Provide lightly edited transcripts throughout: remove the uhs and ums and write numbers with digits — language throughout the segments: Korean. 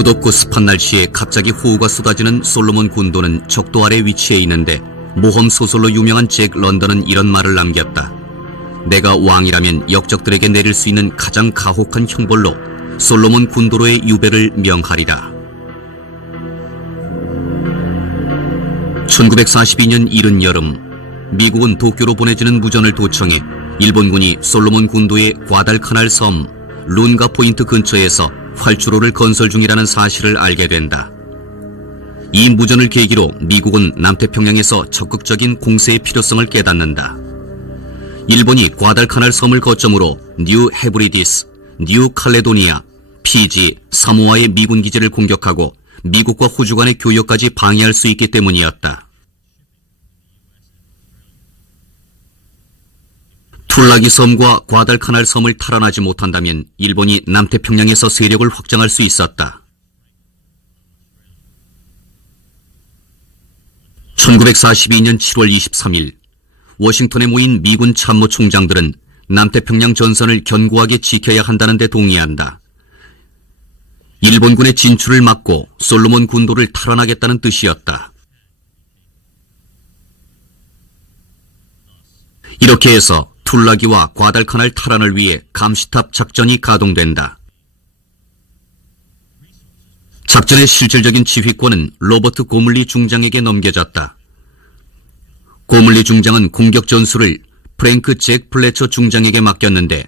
무덥고 습한 날씨에 갑자기 호우가 쏟아지는 솔로몬 군도는 적도 아래 위치해 있는데 모험 소설로 유명한 잭 런던은 이런 말을 남겼다. 내가 왕이라면 역적들에게 내릴 수 있는 가장 가혹한 형벌로 솔로몬 군도로의 유배를 명하리라. 1942년 이른 여름, 미국은 도쿄로 보내지는 무전을 도청해 일본군이 솔로몬 군도의 과달카날 섬 룬가 포인트 근처에서 활주로를 건설 중이라는 사실을 알게 된다. 이 무전을 계기로 미국은 남태평양에서 적극적인 공세의 필요성을 깨닫는다. 일본이 과달카날 섬을 거점으로 뉴 헤브리디스, 뉴 칼레도니아, 피지, 사모아의 미군 기지를 공격하고 미국과 호주 간의 교역까지 방해할 수 있기 때문이었다. 툴라기 섬과 과달카날 섬을 탈환하지 못한다면 일본이 남태평양에서 세력을 확장할 수 있었다. 1942년 7월 23일 워싱턴에 모인 미군 참모총장들은 남태평양 전선을 견고하게 지켜야 한다는 데 동의한다. 일본군의 진출을 막고 솔로몬 군도를 탈환하겠다는 뜻이었다. 이렇게 해서 툴라기와 과달카날 탈환을 위해 감시탑 작전이 가동된다. 작전의 실질적인 지휘권은 로버트 고물리 중장에게 넘겨졌다. 고물리 중장은 공격 전술을 프랭크 잭 플래처 중장에게 맡겼는데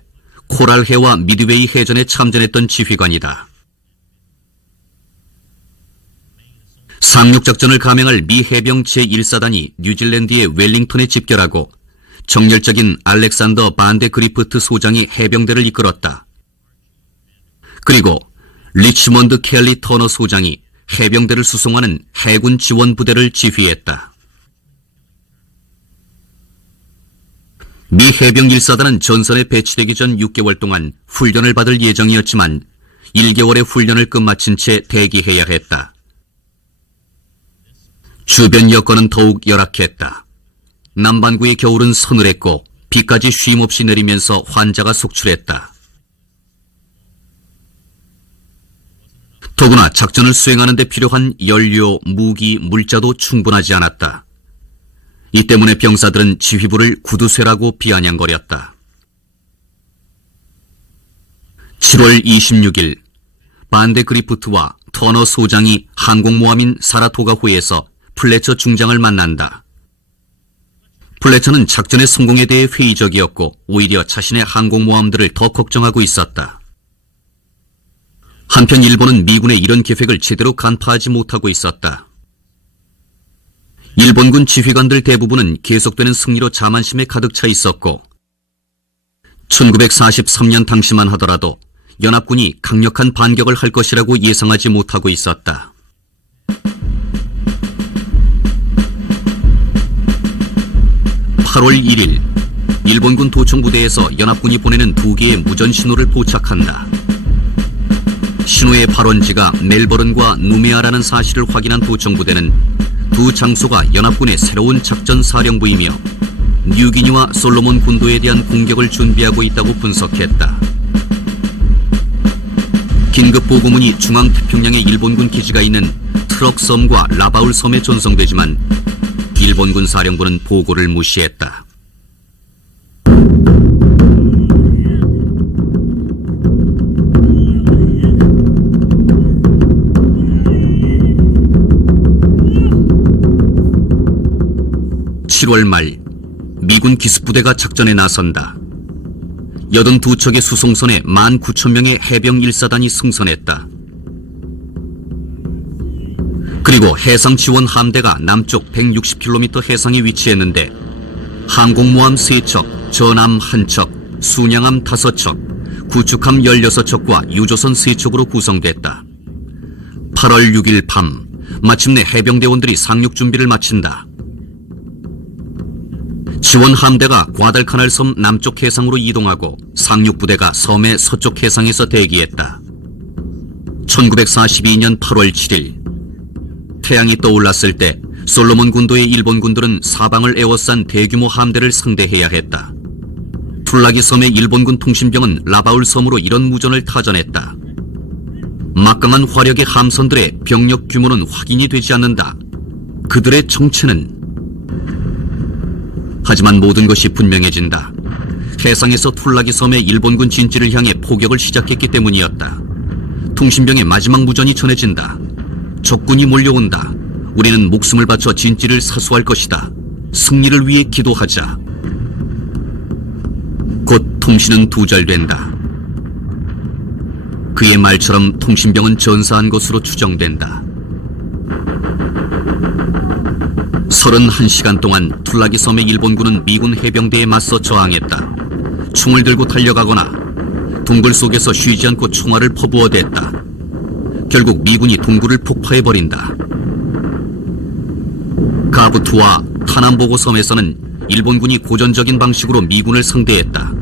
코랄해와 미드웨이 해전에 참전했던 지휘관이다. 상륙작전을 감행할 미 해병 제1사단이 뉴질랜드의 웰링턴에 집결하고 정열적인 알렉산더 반데 그리프트 소장이 해병대를 이끌었다. 그리고 리치먼드 켈리 터너 소장이 해병대를 수송하는 해군 지원 부대를 지휘했다. 미 해병 1사단은 전선에 배치되기 전 6개월 동안 훈련을 받을 예정이었지만 1개월의 훈련을 끝마친 채 대기해야 했다. 주변 여건은 더욱 열악했다. 남반구의 겨울은 서늘했고 비까지 쉼없이 내리면서 환자가 속출했다. 더구나 작전을 수행하는 데 필요한 연료, 무기, 물자도 충분하지 않았다. 이 때문에 병사들은 지휘부를 구두쇠라고 비아냥거렸다. 7월 26일 반데 그리프트와 터너 소장이 항공모함인 사라토가호에서 플래처 중장을 만난다. 플래처는 작전의 성공에 대해 회의적이었고 오히려 자신의 항공모함들을 더 걱정하고 있었다. 한편 일본은 미군의 이런 계획을 제대로 간파하지 못하고 있었다. 일본군 지휘관들 대부분은 계속되는 승리로 자만심에 가득 차 있었고 1943년 당시만 하더라도 연합군이 강력한 반격을 할 것이라고 예상하지 못하고 있었다. 8월 1일 일본군 도청부대에서 연합군이 보내는 2개의 무전 신호를 포착한다. 신호의 발원지가 멜버른과 누메아라는 사실을 확인한 도청부대는 두 장소가 연합군의 새로운 작전 사령부이며 뉴기니와 솔로몬 군도에 대한 공격을 준비하고 있다고 분석했다. 긴급 보고문이 중앙태평양의 일본군 기지가 있는 트럭섬과 라바울 섬에 전송되지만 일본군 사령부는 보고를 무시했다. (7월) 말 미군 기습부대가 작전에 나선다. 82척의 수송선에 19,000명의 해병 1사단이 승선했다. 그리고 해상 지원 함대가 남쪽 160km 해상에 위치했는데 항공모함 3척, 전함 1척, 순양함 5척, 구축함 16척과 유조선 3척으로 구성됐다. 8월 6일 밤 마침내 해병대원들이 상륙 준비를 마친다. 지원 함대가 과달카날 섬 남쪽 해상으로 이동하고 상륙부대가 섬의 서쪽 해상에서 대기했다. 1942년 8월 7일 태양이 떠올랐을 때 솔로몬 군도의 일본 군들은 사방을 에워싼 대규모 함대를 상대해야 했다. 툴라기 섬의 일본군 통신병은 라바울 섬으로 이런 무전을 타전했다. 막강한 화력의 함선들의 병력 규모는 확인이 되지 않는다. 그들의 정체는? 하지만 모든 것이 분명해진다. 해상에서 툴라기 섬의 일본군 진지를 향해 포격을 시작했기 때문이었다. 통신병의 마지막 무전이 전해진다. 적군이 몰려온다. 우리는 목숨을 바쳐 진지를 사수할 것이다. 승리를 위해 기도하자. 곧 통신은 두절된다. 그의 말처럼 통신병은 전사한 것으로 추정된다. 31시간 동안 툴라기 섬의 일본군은 미군 해병대에 맞서 저항했다. 총을 들고 달려가거나 동굴 속에서 쉬지 않고 총알을 퍼부어댔다. 결국 미군이 동굴을 폭파해버린다. 가부투와 타남보고 섬에서는 일본군이 고전적인 방식으로 미군을 상대했다.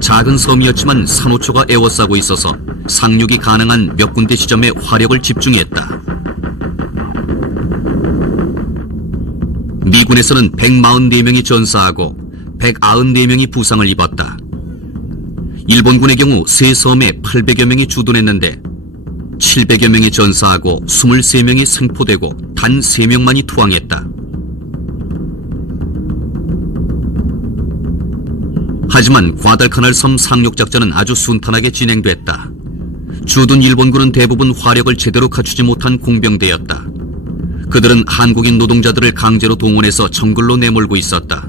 작은 섬이었지만 산호초가 에워싸고 있어서 상륙이 가능한 몇 군데 지점에 화력을 집중했다. 미군에서는 144명이 전사하고 194명이 부상을 입었다. 일본군의 경우 세 섬에 800여 명이 주둔했는데 700여 명이 전사하고 23명이 생포되고 단 3명만이 투항했다. 하지만 과달카날 섬 상륙작전은 아주 순탄하게 진행됐다. 주둔 일본군은 대부분 화력을 제대로 갖추지 못한 공병대였다. 그들은 한국인 노동자들을 강제로 동원해서 정글로 내몰고 있었다.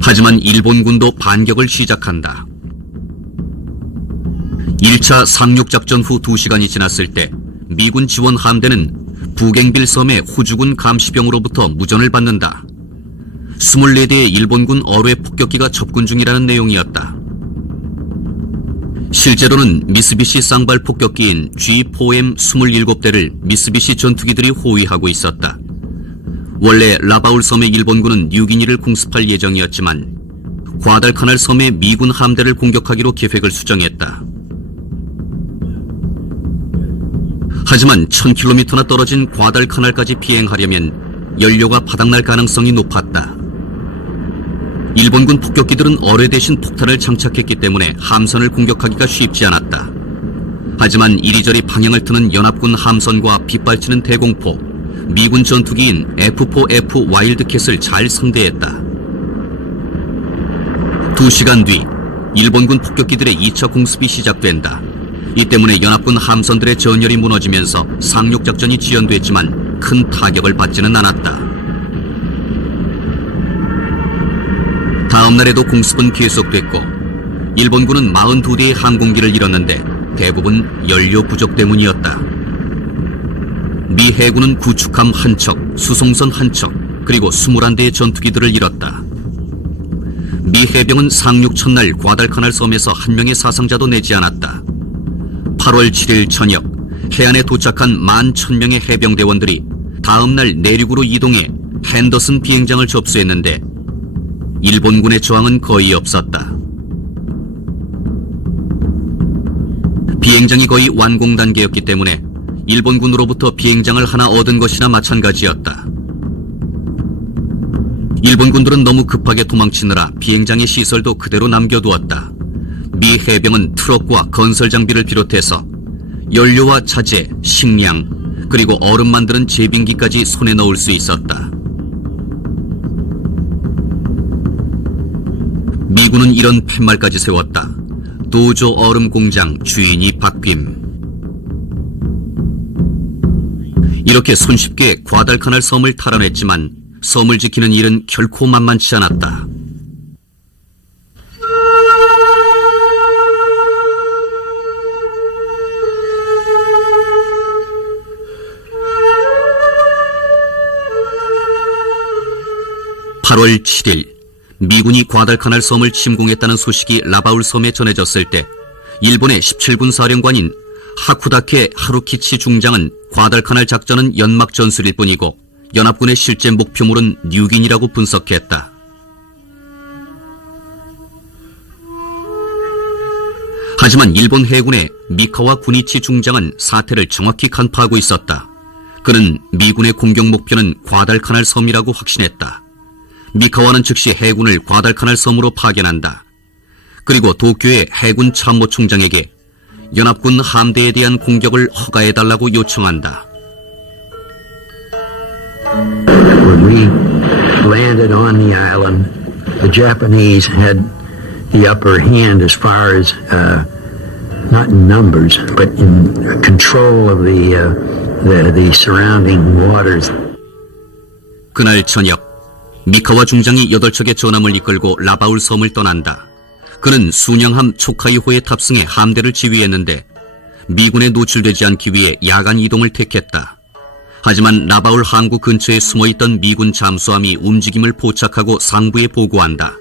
하지만 일본군도 반격을 시작한다. 1차 상륙작전 후 2시간이 지났을 때 미군 지원 함대는 부갱빌 섬의 호주군 감시병으로부터 무전을 받는다. 24대의 일본군 어뢰 폭격기가 접근 중이라는 내용이었다. 실제로는 미쓰비시 쌍발 폭격기인 G4M 27대를 미쓰비시 전투기들이 호위하고 있었다. 원래 라바울 섬의 일본군은 뉴기니를 공습할 예정이었지만 과달카날 섬의 미군 함대를 공격하기로 계획을 수정했다. 하지만 1000km나 떨어진 과달카날까지 비행하려면 연료가 바닥날 가능성이 높았다. 일본군 폭격기들은 어뢰 대신 폭탄을 장착했기 때문에 함선을 공격하기가 쉽지 않았다. 하지만 이리저리 방향을 트는 연합군 함선과 빗발치는 대공포, 미군 전투기인 F4F 와일드캣을 잘 상대했다. 2시간 뒤 일본군 폭격기들의 2차 공습이 시작된다. 이 때문에 연합군 함선들의 전열이 무너지면서 상륙작전이 지연됐지만 큰 타격을 받지는 않았다. 다음 날에도 공습은 계속됐고 일본군은 42대의 항공기를 잃었는데 대부분 연료 부족 때문이었다. 미 해군은 구축함 1척, 수송선 1척, 그리고 21대의 전투기들을 잃었다. 미 해병은 상륙 첫날 과달카날 섬에서 1명의 사상자도 내지 않았다. 8월 7일 저녁 해안에 도착한 11,000명의 해병대원들이 다음 날 내륙으로 이동해 핸더슨 비행장을 접수했는데 일본군의 저항은 거의 없었다. 비행장이 거의 완공 단계였기 때문에 일본군으로부터 비행장을 하나 얻은 것이나 마찬가지였다. 일본군들은 너무 급하게 도망치느라 비행장의 시설도 그대로 남겨두었다. 미 해병은 트럭과 건설 장비를 비롯해서 연료와 자재, 식량, 그리고 얼음 만드는 제빙기까지 손에 넣을 수 있었다. 미군은 이런 팻말까지 세웠다. 도조 얼음 공장 주인이 박빔. 이렇게 손쉽게 과달카날 섬을 탈환했지만 섬을 지키는 일은 결코 만만치 않았다. (8월 7일) 미군이 과달카날 섬을 침공했다는 소식이 라바울 섬에 전해졌을 때 일본의 17군 사령관인 하쿠다케 하루키치 중장은 과달카날 작전은 연막 전술일 뿐이고 연합군의 실제 목표물은 뉴긴이라고 분석했다. 하지만 일본 해군의 미카와 구니치 중장은 사태를 정확히 간파하고 있었다. 그는 미군의 공격 목표는 과달카날 섬이라고 확신했다. 미카와는 즉시 해군을 과달카날 섬으로 파견한다. 그리고 도쿄의 해군 참모총장에게 연합군 함대에 대한 공격을 허가해달라고 요청한다. When we landed on the island, the Japanese had the upper hand as far as not in numbers, but in control of the surrounding waters. 그날 저녁 미카와 중장이 8척의 전함을 이끌고 라바울 섬을 떠난다. 그는 순양함 초카이호에 탑승해 함대를 지휘했는데 미군에 노출되지 않기 위해 야간 이동을 택했다. 하지만 라바울 항구 근처에 숨어있던 미군 잠수함이 움직임을 포착하고 상부에 보고한다.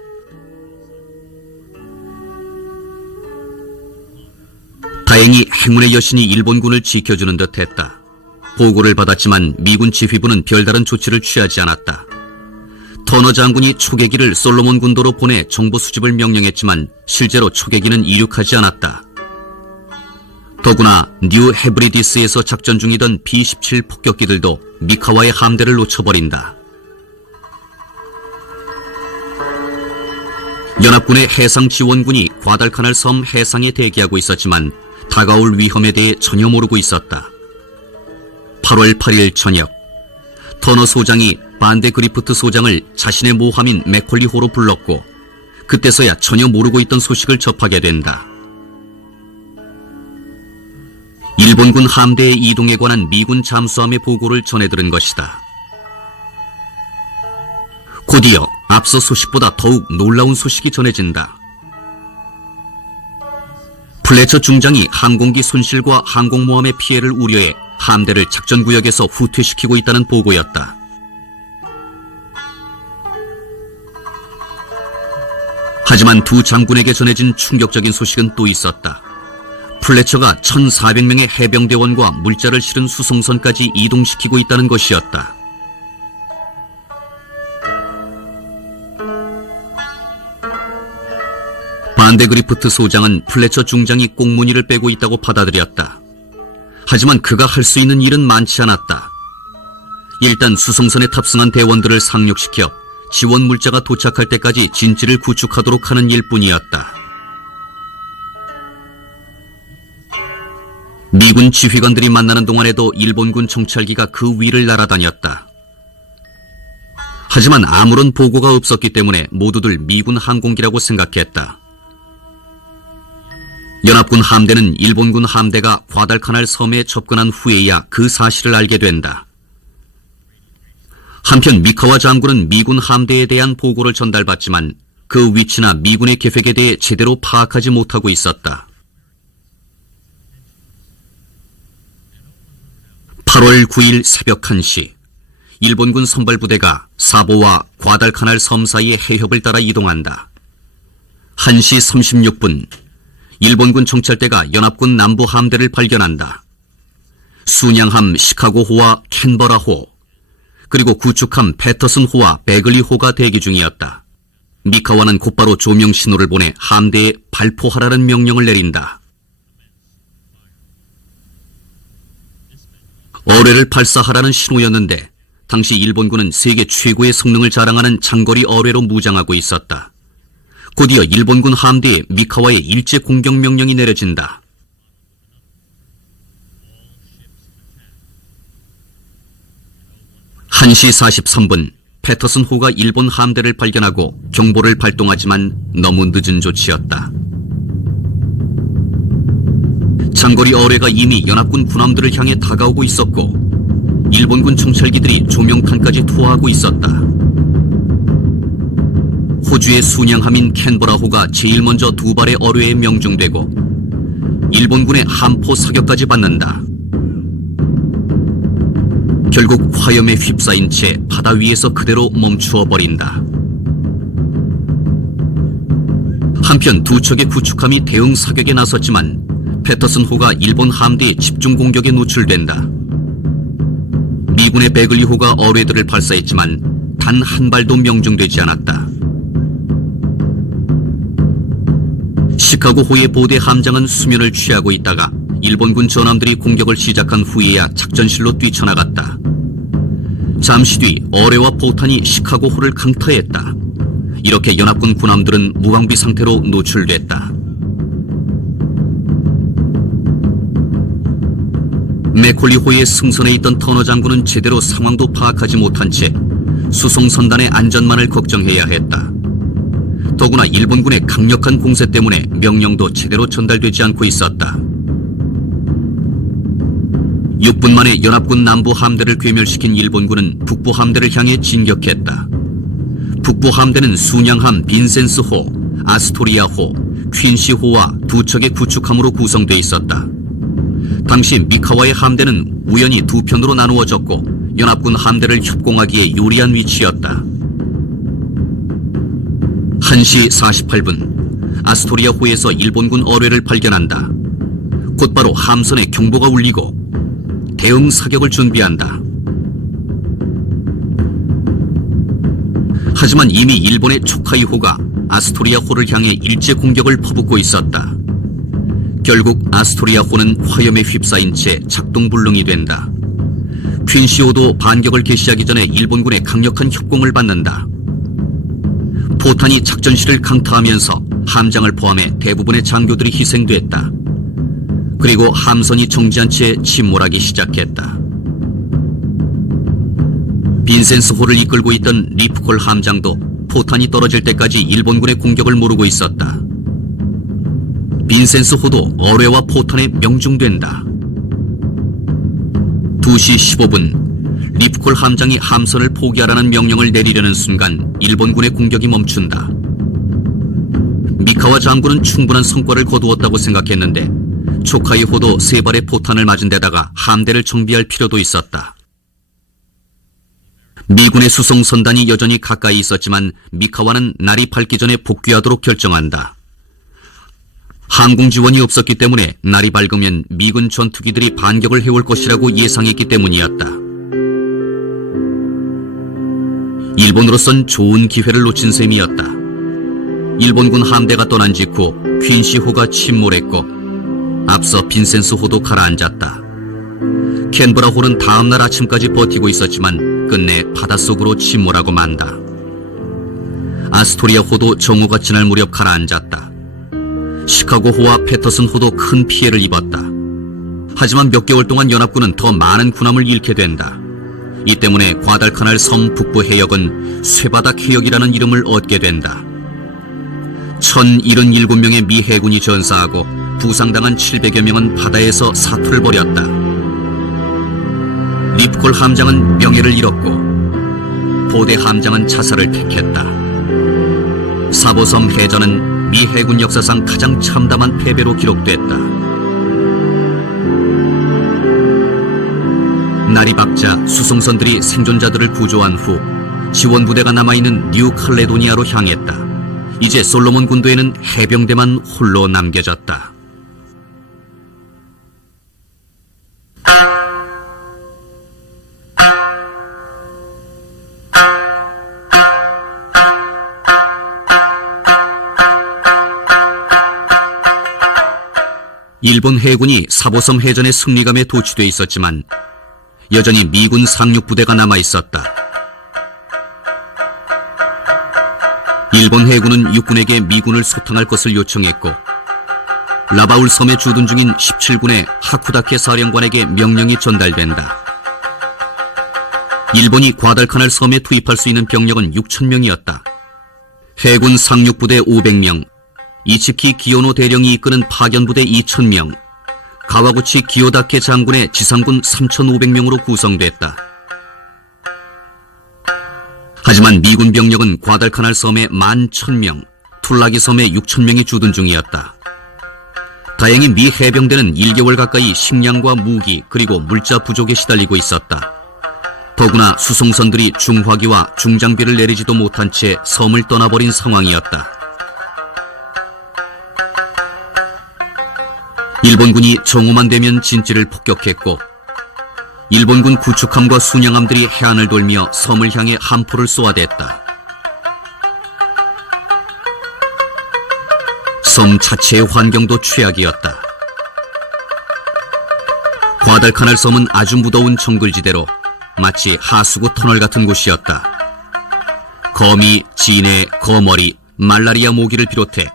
다행히 행운의 여신이 일본군을 지켜주는 듯 했다. 보고를 받았지만 미군 지휘부는 별다른 조치를 취하지 않았다. 터너 장군이 초계기를 솔로몬 군도로 보내 정보 수집을 명령했지만 실제로 초계기는 이륙하지 않았다. 더구나 뉴 헤브리디스에서 작전 중이던 B-17 폭격기들도 미카와의 함대를 놓쳐버린다. 연합군의 해상 지원군이 과달카날 섬 해상에 대기하고 있었지만 다가올 위험에 대해 전혀 모르고 있었다. 8월 8일 저녁 터너 소장이 반데 그리프트 소장을 자신의 모함인 맥콜리호로 불렀고 그때서야 전혀 모르고 있던 소식을 접하게 된다. 일본군 함대의 이동에 관한 미군 잠수함의 보고를 전해들은 것이다. 곧이어 앞서 소식보다 더욱 놀라운 소식이 전해진다. 플래처 중장이 항공기 손실과 항공모함의 피해를 우려해 함대를 작전구역에서 후퇴시키고 있다는 보고였다. 하지만 두 장군에게 전해진 충격적인 소식은 또 있었다. 플래처가 1,400명의 해병대원과 물자를 실은 수송선까지 이동시키고 있다는 것이었다. 반데 그리프트 소장은 플래처 중장이 꽁무니를 빼고 있다고 받아들였다. 하지만 그가 할 수 있는 일은 많지 않았다. 일단 수송선에 탑승한 대원들을 상륙시켜 지원 물자가 도착할 때까지 진지를 구축하도록 하는 일뿐이었다. 미군 지휘관들이 만나는 동안에도 일본군 정찰기가 그 위를 날아다녔다. 하지만 아무런 보고가 없었기 때문에 모두들 미군 항공기라고 생각했다. 연합군 함대는 일본군 함대가 과달카날 섬에 접근한 후에야 그 사실을 알게 된다. 한편 미카와 장군은 미군 함대에 대한 보고를 전달받지만 그 위치나 미군의 계획에 대해 제대로 파악하지 못하고 있었다. 8월 9일 새벽 1시 일본군 선발부대가 사보와 과달카날 섬 사이의 해협을 따라 이동한다. 1시 36분 일본군 정찰대가 연합군 남부 함대를 발견한다. 순양함 시카고호와 캔버라호 그리고 구축함 패터슨호와 베글리호가 대기 중이었다. 미카와는 곧바로 조명 신호를 보내 함대에 발포하라는 명령을 내린다. 어뢰를 발사하라는 신호였는데 당시 일본군은 세계 최고의 성능을 자랑하는 장거리 어뢰로 무장하고 있었다. 곧이어 일본군 함대에 미카와의 일제 공격 명령이 내려진다. (1시 43분) 패터슨호가 일본 함대를 발견하고 경보를 발동하지만 너무 늦은 조치였다. 장거리 어뢰가 이미 연합군 군함들을 향해 다가오고 있었고 일본군 정찰기들이 조명탄까지 투하하고 있었다. 호주의 순양함인 캔버라호가 제일 먼저 두 발의 어뢰에 명중되고 일본군의 함포 사격까지 받는다. 결국 화염에 휩싸인 채 바다 위에서 그대로 멈추어 버린다. 한편 두 척의 구축함이 대응 사격에 나섰지만 패터슨호가 일본 함대의 집중 공격에 노출된다. 미군의 베글리호가 어뢰들을 발사했지만 단 한 발도 명중되지 않았다. 시카고호의 보대 함장은 수면을 취하고 있다가 일본군 전함들이 공격을 시작한 후에야 작전실로 뛰쳐나갔다. 잠시 뒤 어뢰와 포탄이 시카고호를 강타했다. 이렇게 연합군 군함들은 무방비 상태로 노출됐다. 맥콜리호의 승선에 있던 터너 장군은 제대로 상황도 파악하지 못한 채 수송선단의 안전만을 걱정해야 했다. 더구나 일본군의 강력한 공세 때문에 명령도 제대로 전달되지 않고 있었다. 6분 만에 연합군 남부 함대를 괴멸시킨 일본군은 북부 함대를 향해 진격했다. 북부 함대는 순양함 빈센스호, 아스토리아호, 퀸시호와 두 척의 구축함으로 구성되어 있었다. 당시 미카와의 함대는 우연히 두 편으로 나누어졌고 연합군 함대를 협공하기에 유리한 위치였다. 1시 48분 아스토리아호에서 일본군 어뢰를 발견한다. 곧바로 함선에 경보가 울리고 대응 사격을 준비한다. 하지만 이미 일본의 초카이호가 아스토리아호를 향해 일제 공격을 퍼붓고 있었다. 결국 아스토리아호는 화염에 휩싸인 채 작동불능이 된다. 퀸시호도 반격을 개시하기 전에 일본군의 강력한 협공을 받는다. 포탄이 작전실을 강타하면서 함장을 포함해 대부분의 장교들이 희생됐다. 그리고 함선이 정지한 채 침몰하기 시작했다. 빈센스호를 이끌고 있던 리프콜 함장도 포탄이 떨어질 때까지 일본군의 공격을 모르고 있었다. 빈센스호도 어뢰와 포탄에 명중된다. 2시 15분 리프콜 함장이 함선을 포기하라는 명령을 내리려는 순간 일본군의 공격이 멈춘다. 미카와 장군은 충분한 성과를 거두었다고 생각했는데 초카이호도 세 발의 포탄을 맞은 데다가 함대를 정비할 필요도 있었다. 미군의 수송선단이 여전히 가까이 있었지만 미카와는 날이 밝기 전에 복귀하도록 결정한다. 항공 지원이 없었기 때문에 날이 밝으면 미군 전투기들이 반격을 해올 것이라고 예상했기 때문이었다. 일본으로선 좋은 기회를 놓친 셈이었다. 일본군 함대가 떠난 직후 퀸시호가 침몰했고 앞서 빈센스호도 가라앉았다. 캔버라호는 다음날 아침까지 버티고 있었지만 끝내 바닷속으로 침몰하고 만다. 아스토리아호도 정오가 지날 무렵 가라앉았다. 시카고호와 패터슨호도 큰 피해를 입었다. 하지만 몇 개월 동안 연합군은 더 많은 군함을 잃게 된다. 이 때문에 과달카날 섬 북부 해역은 쇠바닥 해역이라는 이름을 얻게 된다. 1077명의 미 해군이 전사하고 부상당한 700여 명은 바다에서 사투를 벌였다. 리프콜 함장은 명예를 잃었고 보대 함장은 자살을 택했다. 사보섬 해전은 미 해군 역사상 가장 참담한 패배로 기록됐다. 날이 밝자 수송선들이 생존자들을 구조한 후 지원부대가 남아있는 뉴 칼레도니아로 향했다. 이제 솔로몬 군도에는 해병대만 홀로 남겨졌다. 일본 해군이 사보섬 해전의 승리감에 도취돼 있었지만 여전히 미군 상륙부대가 남아 있었다. 일본 해군은 육군에게 미군을 소탕할 것을 요청했고 라바울 섬에 주둔 중인 17군의 하쿠다케 사령관에게 명령이 전달된다. 일본이 과달카날 섬에 투입할 수 있는 병력은 6,000명이었다. 해군 상륙부대 500명, 이치키 기요노 대령이 이끄는 파견부대 2,000명, 가와구치 기요다케 장군의 지상군 3,500명으로 구성됐다. 하지만 미군 병력은 과달카날 섬에 11,000명, 툴라기 섬에 6,000명이 주둔 중이었다. 다행히 미 해병대는 1개월 가까이 식량과 무기 그리고 물자 부족에 시달리고 있었다. 더구나 수송선들이 중화기와 중장비를 내리지도 못한 채 섬을 떠나버린 상황이었다. 일본군이 정오만 되면 진지를 폭격했고 일본군 구축함과 순양함들이 해안을 돌며 섬을 향해 함포를 쏘아댔다. 섬 자체의 환경도 최악이었다. 과달카날 섬은 아주 무더운 정글지대로 마치 하수구 터널 같은 곳이었다. 거미, 진해, 거머리, 말라리아 모기를 비롯해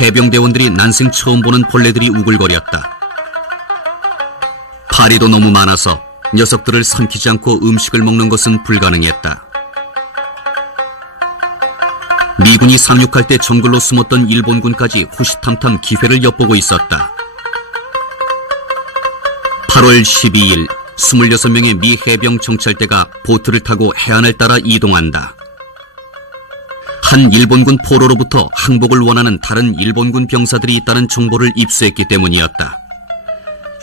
해병대원들이 난생 처음 보는 벌레들이 우글거렸다. 파리도 너무 많아서 녀석들을 삼키지 않고 음식을 먹는 것은 불가능했다. 미군이 상륙할 때 정글로 숨었던 일본군까지 호시탐탐 기회를 엿보고 있었다. 8월 12일 26명의 미 해병 정찰대가 보트를 타고 해안을 따라 이동한다. 한 일본군 포로로부터 항복을 원하는 다른 일본군 병사들이 있다는 정보를 입수했기 때문이었다.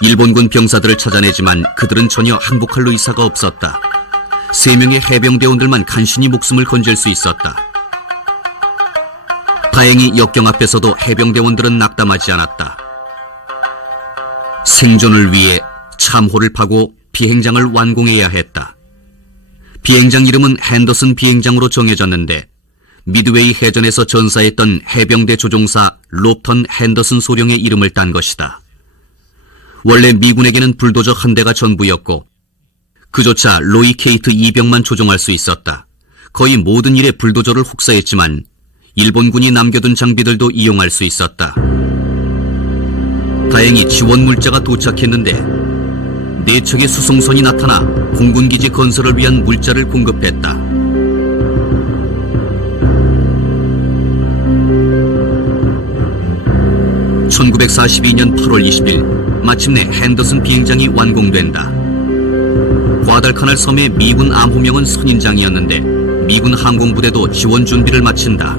일본군 병사들을 찾아내지만 그들은 전혀 항복할 의사가 없었다. 3명의 해병대원들만 간신히 목숨을 건질 수 있었다. 다행히 역경 앞에서도 해병대원들은 낙담하지 않았다. 생존을 위해 참호를 파고 비행장을 완공해야 했다. 비행장 이름은 핸더슨 비행장으로 정해졌는데 미드웨이 해전에서 전사했던 해병대 조종사 롭턴 핸더슨 소령의 이름을 딴 것이다. 원래 미군에게는 불도저 한 대가 전부였고 그조차 로이 케이트 2병만 조종할 수 있었다. 거의 모든 일에 불도저를 혹사했지만 일본군이 남겨둔 장비들도 이용할 수 있었다. 다행히 지원 물자가 도착했는데 4척의 수송선이 나타나 공군기지 건설을 위한 물자를 공급했다. (1942년 8월 20일) 마침내 핸더슨 비행장이 완공된다. 과달카날 섬의 미군 암호명은 선인장이었는데 미군 항공부대도 지원 준비를 마친다.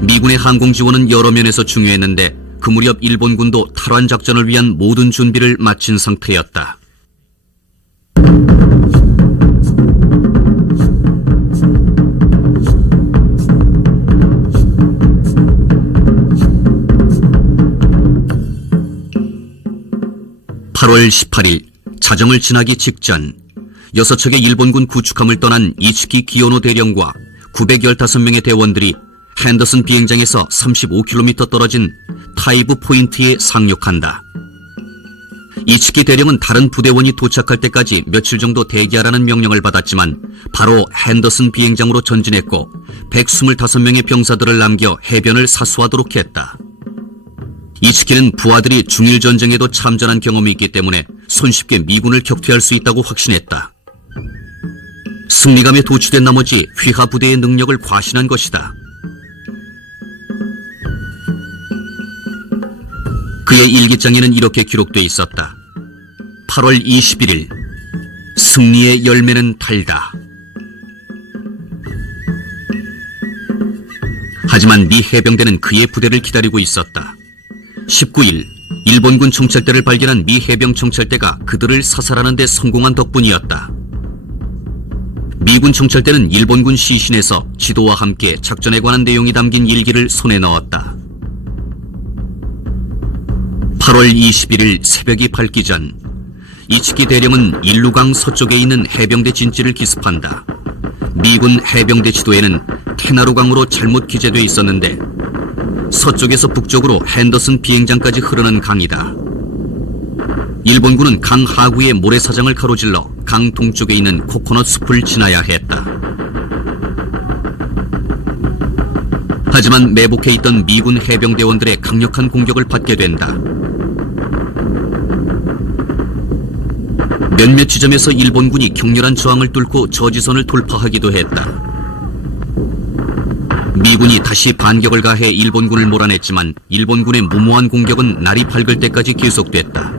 미군의 항공 지원은 여러 면에서 중요했는데 그 무렵 일본군도 탈환 작전을 위한 모든 준비를 마친 상태였다. (8월 18일) 자정을 지나기 직전 6척의 일본군 구축함을 떠난 이치키 기요노 대령과 915명의 대원들이 핸더슨 비행장에서 35km 떨어진 타이브 포인트에 상륙한다. 이치키 대령은 다른 부대원이 도착할 때까지 며칠 정도 대기하라는 명령을 받았지만 바로 핸더슨 비행장으로 전진했고 125명의 병사들을 남겨 해변을 사수하도록 했다. 이치키는 부하들이 중일 전쟁에도 참전한 경험이 있기 때문에 손쉽게 미군을 격퇴할 수 있다고 확신했다. 승리감에 도취된 나머지 휘하 부대의 능력을 과신한 것이다. 그의 일기장에는 이렇게 기록돼 있었다. 8월 21일 승리의 열매는 달다. 하지만 미 해병대는 그의 부대를 기다리고 있었다. 19일 일본군 정찰대를 발견한 미 해병 정찰대가 그들을 사살하는 데 성공한 덕분이었다. 미군 정찰대는 일본군 시신에서 지도와 함께 작전에 관한 내용이 담긴 일기를 손에 넣었다. 8월 21일 새벽이 밝기 전 이치키 대령은 일루강 서쪽에 있는 해병대 진지를 기습한다. 미군 해병대 지도에는 테나루강으로 잘못 기재돼 있었는데 서쪽에서 북쪽으로 핸더슨 비행장까지 흐르는 강이다. 일본군은 강 하구의 모래사장을 가로질러 강 동쪽에 있는 코코넛 숲을 지나야 했다. 하지만 매복해 있던 미군 해병대원들의 강력한 공격을 받게 된다. 몇몇 지점에서 일본군이 격렬한 저항을 뚫고 저지선을 돌파하기도 했다. 미군이 다시 반격을 가해 일본군을 몰아냈지만 일본군의 무모한 공격은 날이 밝을 때까지 계속됐다.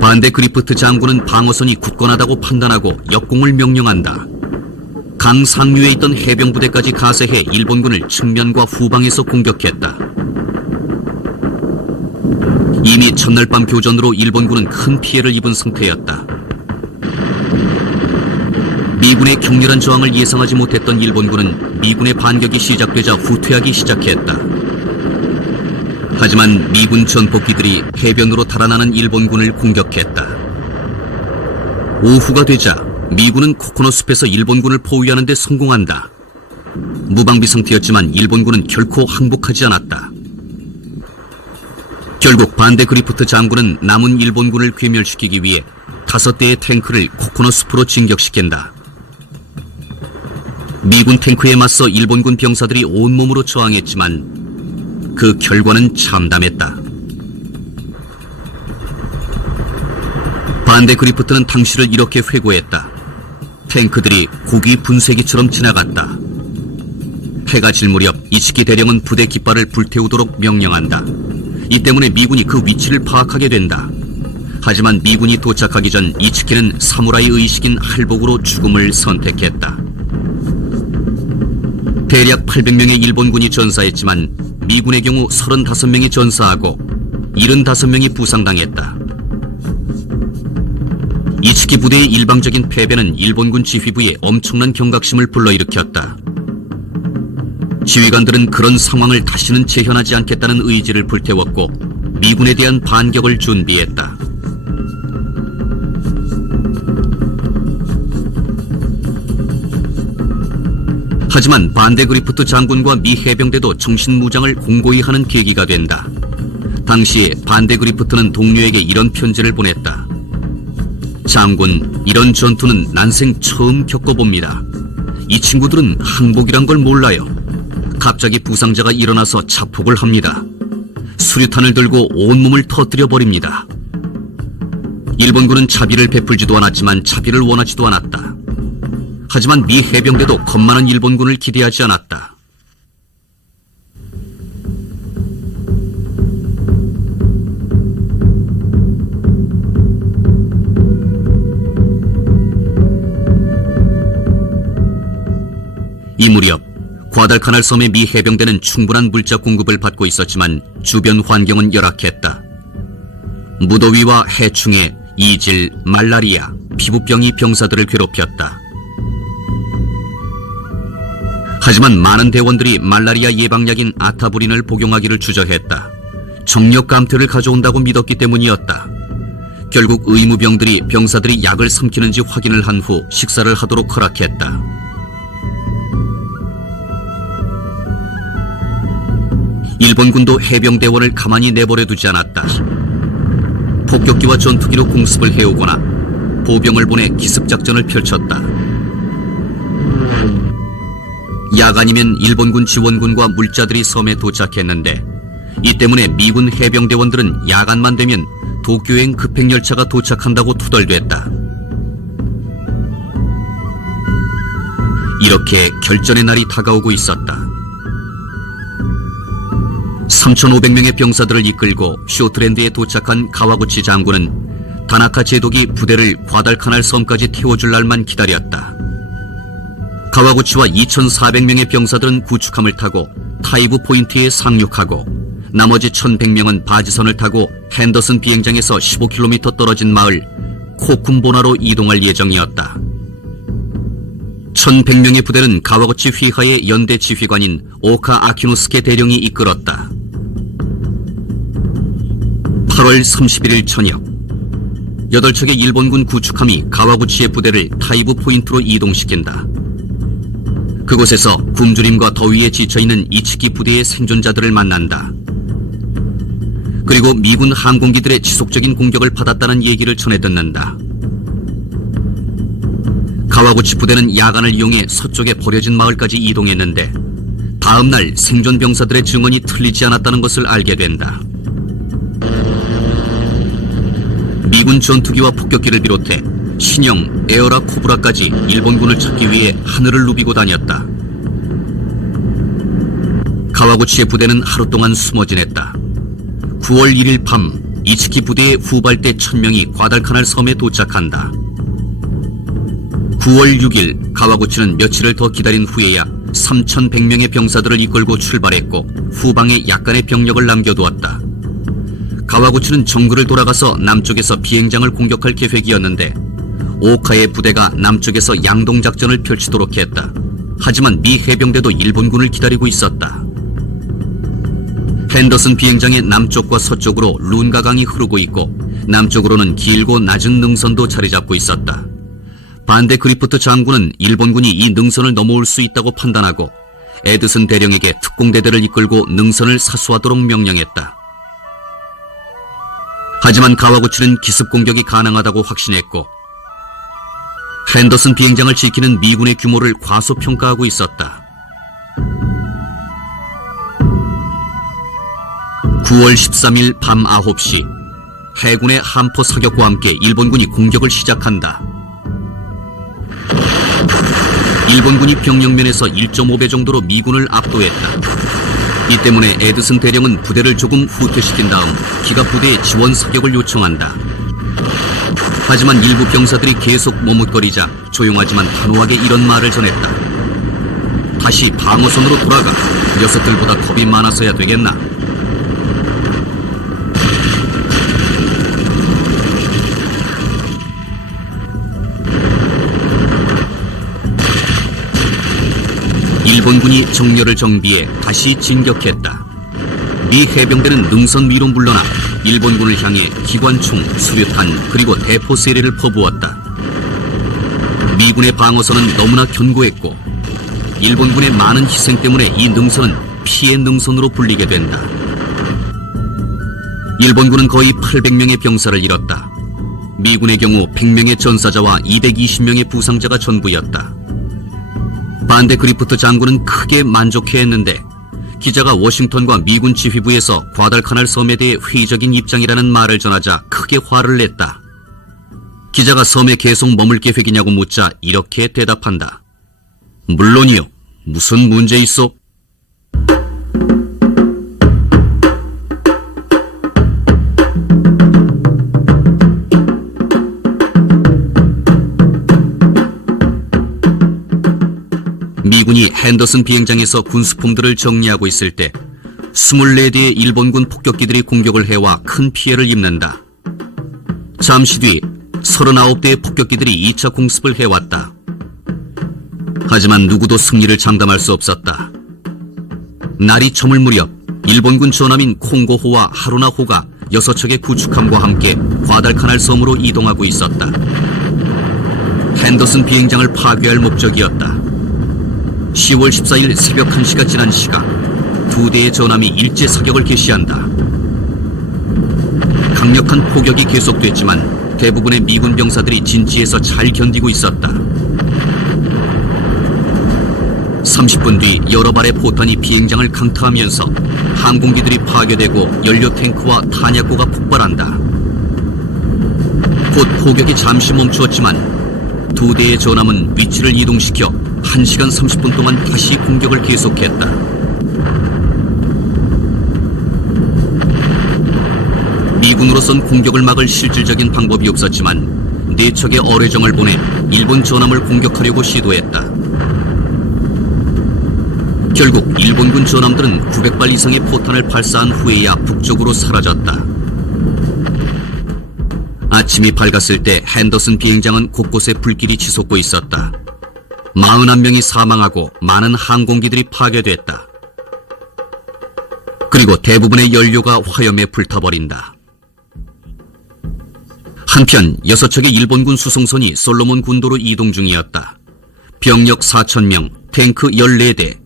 반대 그리프트 장군은 방어선이 굳건하다고 판단하고 역공을 명령한다. 강 상류에 있던 해병부대까지 가세해 일본군을 측면과 후방에서 공격했다. 이미 첫날 밤 교전으로 일본군은 큰 피해를 입은 상태였다. 미군의 격렬한 저항을 예상하지 못했던 일본군은 미군의 반격이 시작되자 후퇴하기 시작했다. 하지만 미군 전폭기들이 해변으로 달아나는 일본군을 공격했다. 오후가 되자 미군은 코코넛 숲에서 일본군을 포위하는 데 성공한다. 무방비 상태였지만 일본군은 결코 항복하지 않았다. 결국 반대 그리프트 장군은 남은 일본군을 괴멸시키기 위해 5대의 탱크를 코코넛 숲으로 진격시킨다. 미군 탱크에 맞서 일본군 병사들이 온몸으로 저항했지만 그 결과는 참담했다. 반대 그리프트는 당시를 이렇게 회고했다. 탱크들이 고기 분쇄기처럼 지나갔다. 해가 질 무렵 이치키 대령은 부대 깃발을 불태우도록 명령한다. 이 때문에 미군이 그 위치를 파악하게 된다. 하지만 미군이 도착하기 전 이치키는 사무라이 의식인 할복으로 죽음을 선택했다. 대략 800명의 일본군이 전사했지만 미군의 경우 35명이 전사하고 75명이 부상당했다. 이치키 부대의 일방적인 패배는 일본군 지휘부에 엄청난 경각심을 불러일으켰다. 지휘관들은 그런 상황을 다시는 재현하지 않겠다는 의지를 불태웠고 미군에 대한 반격을 준비했다. 하지만 반대 그리프트 장군과 미 해병대도 정신무장을 공고히 하는 계기가 된다. 당시에 반대 그리프트는 동료에게 이런 편지를 보냈다. 장군, 이런 전투는 난생 처음 겪어봅니다. 이 친구들은 항복이란 걸 몰라요. 갑자기 부상자가 일어나서 자폭을 합니다. 수류탄을 들고 온몸을 터뜨려 버립니다. 일본군은 자비를 베풀지도 않았지만 자비를 원하지도 않았다. 하지만 미 해병대도 겁많은 일본군을 기대하지 않았다. 이 무렵 과달카날 섬의 미 해병대는 충분한 물자 공급을 받고 있었지만 주변 환경은 열악했다. 무더위와 해충에 이질, 말라리아, 피부병이 병사들을 괴롭혔다. 하지만 많은 대원들이 말라리아 예방약인 아타부린을 복용하기를 주저했다. 정력 감퇴를 가져온다고 믿었기 때문이었다. 결국 의무병들이 병사들이 약을 삼키는지 확인을 한 후 식사를 하도록 허락했다. 일본군도 해병대원을 가만히 내버려두지 않았다. 폭격기와 전투기로 공습을 해오거나 보병을 보내 기습작전을 펼쳤다. 야간이면 일본군 지원군과 물자들이 섬에 도착했는데 이 때문에 미군 해병대원들은 야간만 되면 도쿄행 급행열차가 도착한다고 투덜댔다. 이렇게 결전의 날이 다가오고 있었다. 3,500명의 병사들을 이끌고 쇼트랜드에 도착한 가와구치 장군은 다나카 제독이 부대를 과달카날 섬까지 태워줄 날만 기다렸다. 가와구치와 2,400명의 병사들은 구축함을 타고 타이브 포인트에 상륙하고 나머지 1,100명은 바지선을 타고 핸더슨 비행장에서 15km 떨어진 마을 코쿤보나로 이동할 예정이었다. 1,100명의 부대는 가와구치 휘하의 연대 지휘관인 오카 아키노스케 대령이 이끌었다. 8월 31일 저녁 8척의 일본군 구축함이 가와구치의 부대를 타이브 포인트로 이동시킨다. 그곳에서 굶주림과 더위에 지쳐있는 이츠키 부대의 생존자들을 만난다. 그리고 미군 항공기들의 지속적인 공격을 받았다는 얘기를 전해 듣는다. 가와구치 부대는 야간을 이용해 서쪽에 버려진 마을까지 이동했는데 다음날 생존 병사들의 증언이 틀리지 않았다는 것을 알게 된다. 미군 전투기와 폭격기를 비롯해 신형 에어라 코브라까지 일본군을 찾기 위해 하늘을 누비고 다녔다. 가와구치의 부대는 하루 동안 숨어 지냈다. 9월 1일 밤 이츠키 부대의 후발대 1000명이 과달카날 섬에 도착한다. 9월 6일 가와구치는 며칠을 더 기다린 후에야 3100명의 병사들을 이끌고 출발했고 후방에 약간의 병력을 남겨두었다. 가와구치는 정글을 돌아가서 남쪽에서 비행장을 공격할 계획이었는데 오카의 부대가 남쪽에서 양동작전을 펼치도록 했다. 하지만 미 해병대도 일본군을 기다리고 있었다. 핸더슨 비행장의 남쪽과 서쪽으로 룬가강이 흐르고 있고 남쪽으로는 길고 낮은 능선도 자리 잡고 있었다. 반대 그리프트 장군은 일본군이 이 능선을 넘어올 수 있다고 판단하고 에드슨 대령에게 특공대대를 이끌고 능선을 사수하도록 명령했다. 하지만 가와구치는 기습 공격이 가능하다고 확신했고 핸더슨 비행장을 지키는 미군의 규모를 과소평가하고 있었다. 9월 13일 밤 9시 해군의 함포 사격과 함께 일본군이 공격을 시작한다. 일본군이 병력면에서 1.5배 정도로 미군을 압도했다. 이 때문에 에드슨 대령은 부대를 조금 후퇴시킨 다음 기갑 부대에 지원 사격을 요청한다. 하지만 일부 병사들이 계속 머뭇거리자 조용하지만 단호하게 이런 말을 전했다. 다시 방어선으로 돌아가. 녀석들보다 겁이 많아서야 되겠나? 일본군이 정렬을 정비해 다시 진격했다. 미 해병대는 능선 위로 물러나 일본군을 향해 기관총, 수류탄 그리고 대포 세례를 퍼부었다. 미군의 방어선은 너무나 견고했고 일본군의 많은 희생 때문에 이 능선은 피해 능선으로 불리게 된다. 일본군은 거의 800명의 병사를 잃었다. 미군의 경우 100명의 전사자와 220명의 부상자가 전부였다. 반대 그리프트 장군은 크게 만족해했는데 기자가 워싱턴과 미군 지휘부에서 과달카날 섬에 대해 회의적인 입장이라는 말을 전하자 크게 화를 냈다. 기자가 섬에 계속 머물 계획이냐고 묻자 이렇게 대답한다. 물론이요. 무슨 문제 있어? 미군이 핸더슨 비행장에서 군수품들을 정리하고 있을 때 24대의 일본군 폭격기들이 공격을 해와 큰 피해를 입는다. 잠시 뒤 39대의 폭격기들이 2차 공습을 해왔다. 하지만 누구도 승리를 장담할 수 없었다. 날이 저물 무렵 일본군 전함인 콩고호와 하루나호가 6척의 구축함과 함께 과달카날 섬으로 이동하고 있었다. 핸더슨 비행장을 파괴할 목적이었다. 10월 14일 새벽 1시가 지난 시각 2대의 전함이 일제 사격을 개시한다. 강력한 포격이 계속됐지만 대부분의 미군 병사들이 진지에서 잘 견디고 있었다. 30분 뒤 여러 발의 포탄이 비행장을 강타하면서 항공기들이 파괴되고 연료 탱크와 탄약고가 폭발한다. 곧 포격이 잠시 멈추었지만 2대의 전함은 위치를 이동시켜 1시간 30분 동안 다시 공격을 계속했다. 미군으로선 공격을 막을 실질적인 방법이 없었지만 4척의 어뢰정을 보내 일본 전함을 공격하려고 시도했다. 결국 일본군 전함들은 900발 이상의 포탄을 발사한 후에야 북쪽으로 사라졌다. 아침이 밝았을 때 핸더슨 비행장은 곳곳에 불길이 치솟고 있었다. 41명이 사망하고 많은 항공기들이 파괴됐다. 그리고 대부분의 연료가 화염에 불타버린다. 한편 6척의 일본군 수송선이 솔로몬 군도로 이동 중이었다. 병력 4,000명, 탱크 14대,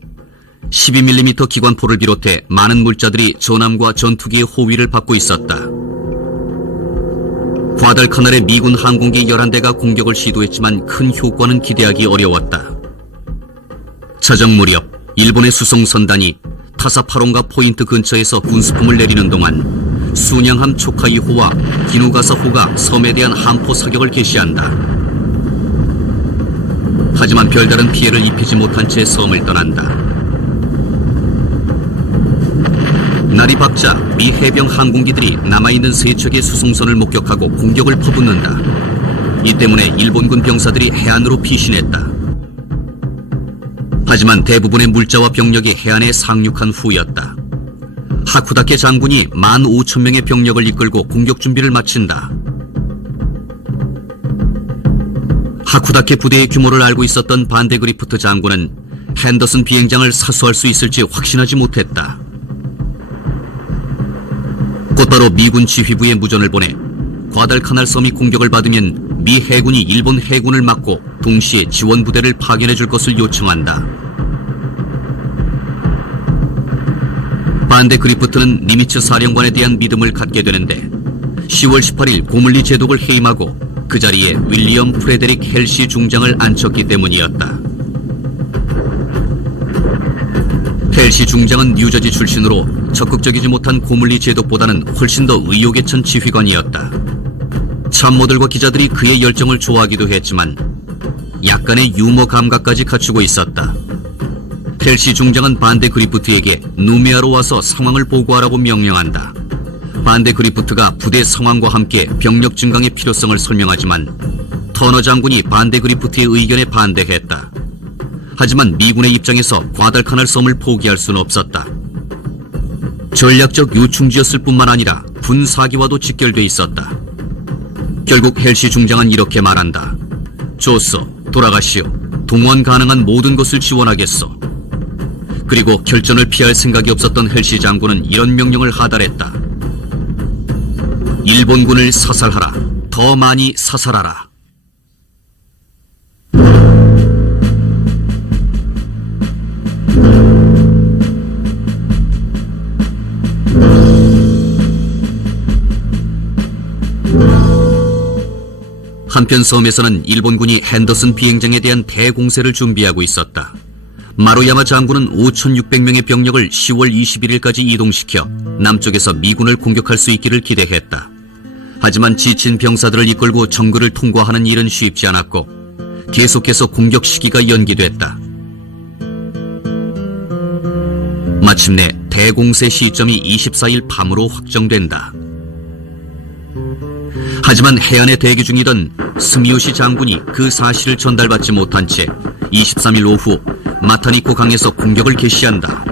12mm 기관포를 비롯해 많은 물자들이 전함과 전투기의 호위를 받고 있었다. 과달카날의 미군 항공기 11대가 공격을 시도했지만 큰 효과는 기대하기 어려웠다. 자정 무렵 일본의 수송선단이 타사파론가 포인트 근처에서 군수품을 내리는 동안 순양함 초카이호와 기누가사호가 섬에 대한 함포 사격을 개시한다. 하지만 별다른 피해를 입히지 못한 채 섬을 떠난다. 날이 밝자 미 해병 항공기들이 남아있는 세 척의 수송선을 목격하고 공격을 퍼붓는다. 이 때문에 일본군 병사들이 해안으로 피신했다. 하지만 대부분의 물자와 병력이 해안에 상륙한 후였다. 하쿠다케 장군이 15,000명의 병력을 이끌고 공격 준비를 마친다. 하쿠다케 부대의 규모를 알고 있었던 반데그리프트 장군은 핸더슨 비행장을 사수할 수 있을지 확신하지 못했다. 곧바로 미군 지휘부에 무전을 보내 과달카날 섬이 공격을 받으면 미 해군이 일본 해군을 막고 동시에 지원 부대를 파견해 줄 것을 요청한다. 반데 그리프트는 니미츠 사령관에 대한 믿음을 갖게 되는데 10월 18일 고물리 제독을 해임하고 그 자리에 윌리엄 프레데릭 헬시 중장을 앉혔기 때문이었다. 헬시 중장은 뉴저지 출신으로 적극적이지 못한 고물리 제독보다는 훨씬 더 의욕에 찬 지휘관이었다. 참모들과 기자들이 그의 열정을 좋아하기도 했지만 약간의 유머 감각까지 갖추고 있었다. 헬시 중장은 반데 그리프트에게 누메아로 와서 상황을 보고하라고 명령한다. 반데 그리프트가 부대 상황과 함께 병력 증강의 필요성을 설명하지만 터너 장군이 반데 그리프트의 의견에 반대했다. 하지만 미군의 입장에서 과달카날 섬을 포기할 수는 없었다. 전략적 요충지였을 뿐만 아니라 군 사기와도 직결돼 있었다. 결국 헬시 중장은 이렇게 말한다. 좋소, 돌아가시오. 동원 가능한 모든 것을 지원하겠소. 그리고 결전을 피할 생각이 없었던 헬시 장군은 이런 명령을 하달했다. 일본군을 사살하라. 더 많이 사살하라. 한편 섬에서는 일본군이 핸더슨 비행장에 대한 대공세를 준비하고 있었다. 마루야마 장군은 5,600명의 병력을 10월 21일까지 이동시켜 남쪽에서 미군을 공격할 수 있기를 기대했다. 하지만 지친 병사들을 이끌고 정글을 통과하는 일은 쉽지 않았고 계속해서 공격 시기가 연기됐다. 마침내 대공세 시점이 24일 밤으로 확정된다. 하지만 해안에 대기 중이던 스미요시 장군이 그 사실을 전달받지 못한 채 23일 오후 마타니코 강에서 공격을 개시한다.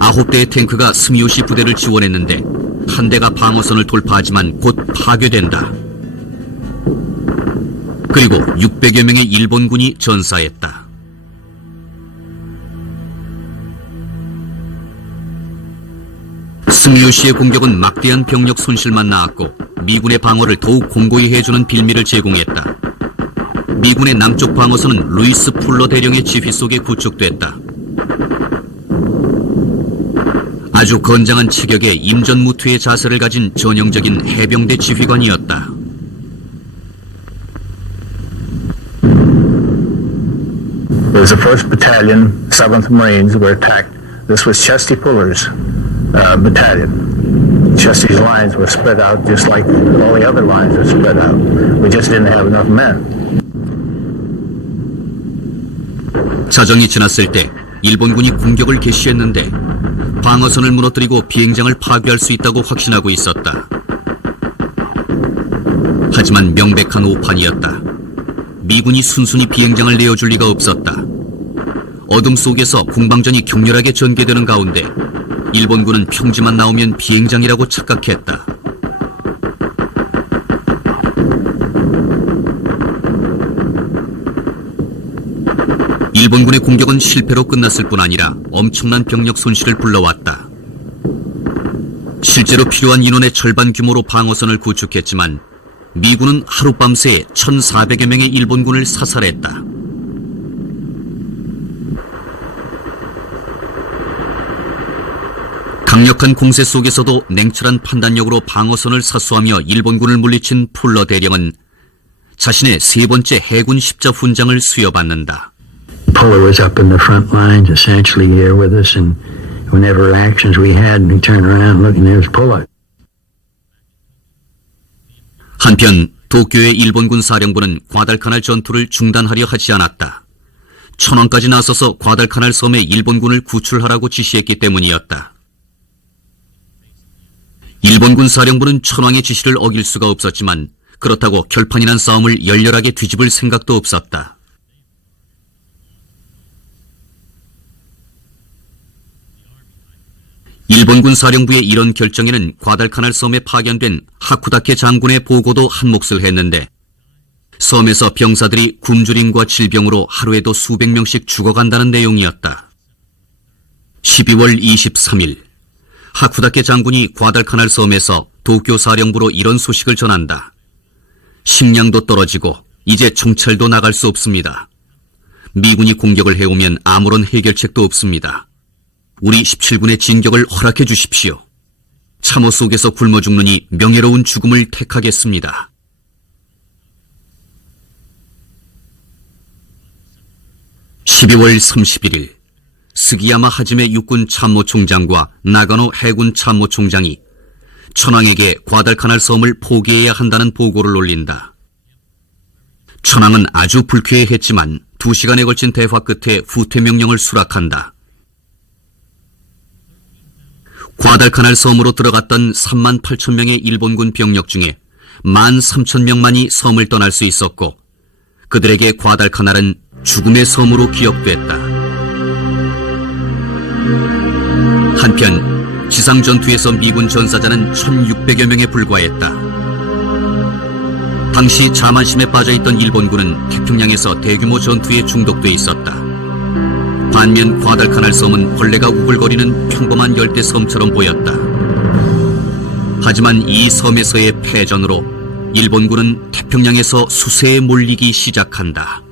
9대의 탱크가 스미요시 부대를 지원했는데 한 대가 방어선을 돌파하지만 곧 파괴된다. 그리고 600여 명의 일본군이 전사했다. 스미요시의 공격은 막대한 병력 손실만 낳았고 미군의 방어를 더욱 공고히 해주는 빌미를 제공했다. 미군의 남쪽 방어선은 루이스 풀러 대령의 지휘 속에 구축됐다. 아주 건장한 체격에 임전무투의 자세를 가진 전형적인 해병대 지휘관이었다. It was the 1st Battalion, 7th Marines were attacked. This was Chesty Fuller's battalion. Chesty's lines were spread out just like all the other lines were spread out. We just didn't have enough men. 자정이 지났을 때 일본군이 공격을 개시했는데 방어선을 무너뜨리고 비행장을 파괴할 수 있다고 확신하고 있었다. 하지만 명백한 오판이었다. 미군이 순순히 비행장을 내어줄 리가 없었다. 어둠 속에서 공방전이 격렬하게 전개되는 가운데 일본군은 평지만 나오면 비행장이라고 착각했다. 일본군의 공격은 실패로 끝났을 뿐 아니라 엄청난 병력 손실을 불러왔다. 실제로 필요한 인원의 절반 규모로 방어선을 구축했지만 미군은 하룻밤새 1,400여 명의 일본군을 사살했다. 강력한 공세 속에서도 냉철한 판단력으로 방어선을 사수하며 일본군을 물리친 풀러 대령은 자신의 세 번째 해군 십자 훈장을 수여받는다. Puller was up in the front lines, essentially there with us, and whenever actions we had, we turned around looking, there's Puller. 한편 도쿄의 일본군 사령부는 과달카날 전투를 중단하려 하지 않았다. 천황까지 나서서 과달카날 섬에 일본군을 구출하라고 지시했기 때문이었다. 일본군 사령부는 천황의 지시를 어길 수가 없었지만 그렇다고 결판이 난 싸움을 열렬하게 뒤집을 생각도 없었다. 일본군 사령부의 이런 결정에는 과달카날 섬에 파견된 하쿠다케 장군의 보고도 한몫을 했는데 섬에서 병사들이 굶주림과 질병으로 하루에도 수백 명씩 죽어간다는 내용이었다. 12월 23일 하쿠다케 장군이 과달카날 섬에서 도쿄 사령부로 이런 소식을 전한다. 식량도 떨어지고 이제 정찰도 나갈 수 없습니다. 미군이 공격을 해오면 아무런 해결책도 없습니다. 우리 17군의 진격을 허락해 주십시오. 참호 속에서 굶어 죽느니 명예로운 죽음을 택하겠습니다. (12월 31일) 스기야마 하지메 육군 참모총장과 나가노 해군 참모총장이 천황에게 과달카날 섬을 포기해야 한다는 보고를 올린다. 천황은 아주 불쾌해했지만 2시간에 걸친 대화 끝에 후퇴 명령을 수락한다. 과달카날 섬으로 들어갔던 3만 8천 명의 일본군 병력 중에 1만 3천 명만이 섬을 떠날 수 있었고 그들에게 과달카날은 죽음의 섬으로 기억됐다. 한편 지상전투에서 미군 전사자는 1,600여 명에 불과했다. 당시 자만심에 빠져있던 일본군은 태평양에서 대규모 전투에 중독돼 있었다. 반면 과달카날 섬은 벌레가 우글거리는 평범한 열대 섬처럼 보였다. 하지만 이 섬에서의 패전으로 일본군은 태평양에서 수세에 몰리기 시작한다.